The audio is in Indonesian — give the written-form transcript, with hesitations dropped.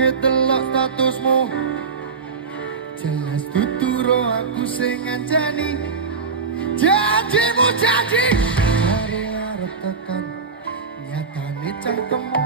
ke delok statusmu. Jelas tuturo aku sing ngancani. Janjimu janji. Hari arep tekan nyatane cangkemmu